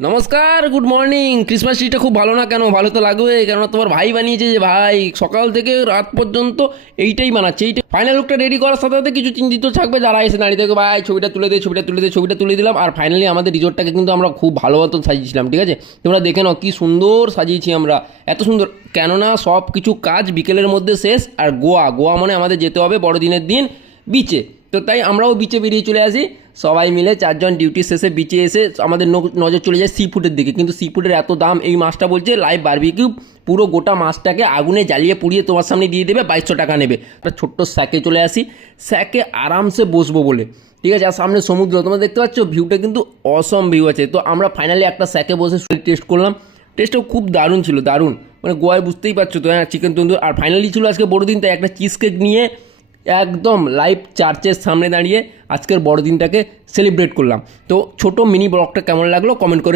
নমস্কার, good morning. Christmas ট্রিটা খুব ভালো না কেন? ভালো তো লাগবে, কেননা তোমার ভাই বানিয়েছে। যে ভাই সকাল থেকে রাত পর্যন্ত এইটাই বানাচ্ছে। এইটা ফাইনাল লুকটা রেডি করার সাথে সাথে কিছু চিন্তিত থাকবে যারা এসে দাঁড়িয়ে থাকবে, ভাই ছবিটা তুলে দে, ছবিটা তুলে দে, ছবিটা তুলে দিলাম। আর ফাইনালি আমাদের রিজোর্টটাকে কিন্তু আমরা খুব ভালো মতন সাজিয়েছিলাম, ঠিক আছে? তোমরা দেখে নাও কি সুন্দর সাজিয়েছি আমরা, এত সুন্দর। কেননা সব কিছু কাজ বিকেলের মধ্যে শেষ। আর গোয়া গোয়া মানে আমাদের যেতে হবে বড়দিনের দিন বিচে। তো তাই আমরাও বিচে বেরিয়ে চলে আসি সবাই মিলে, চারজন ডিউটি শেষে বিচে এসে আমাদের নজর চলে যায় সি ফুডের দিকে। কিন্তু সি ফুডের এত দাম, এই মাছটা বলছে লাইভ বারবিকিউ, পুরো গোটা মাছটাকে আগুনে জ্বালিয়ে পুড়িয়ে তোমার সামনে দিয়ে দেবে, 2200 টাকা নেবে। একটা ছোট্ট স্যাকে চলে আসি, স্যাকে আরামসে বসবো বলে, ঠিক আছে? আর সামনে সমুদ্র তোমরা দেখতে পাচ্ছ, ভিউটা কিন্তু অসম ভিউ আছে। তো আমরা ফাইনালি একটা স্যাকে বসে টেস্ট করলাম, টেস্টও খুব দারুণ ছিল, দারুণ। মানে গোয়ায় বুঝতেই পারছো তো, হ্যাঁ চিকেন তন্দুর। আর ফাইনালি ছিল আজকে বড়দিন, তাই একটা চিজ কেক নিয়ে একদম লাইভ চার্চের সামনে দাঁড়িয়ে আজকের বড়দিনটাকে সেলিব্রেট করলাম। তো ছোট মিনি ব্লগটা কেমন লাগলো কমেন্ট করে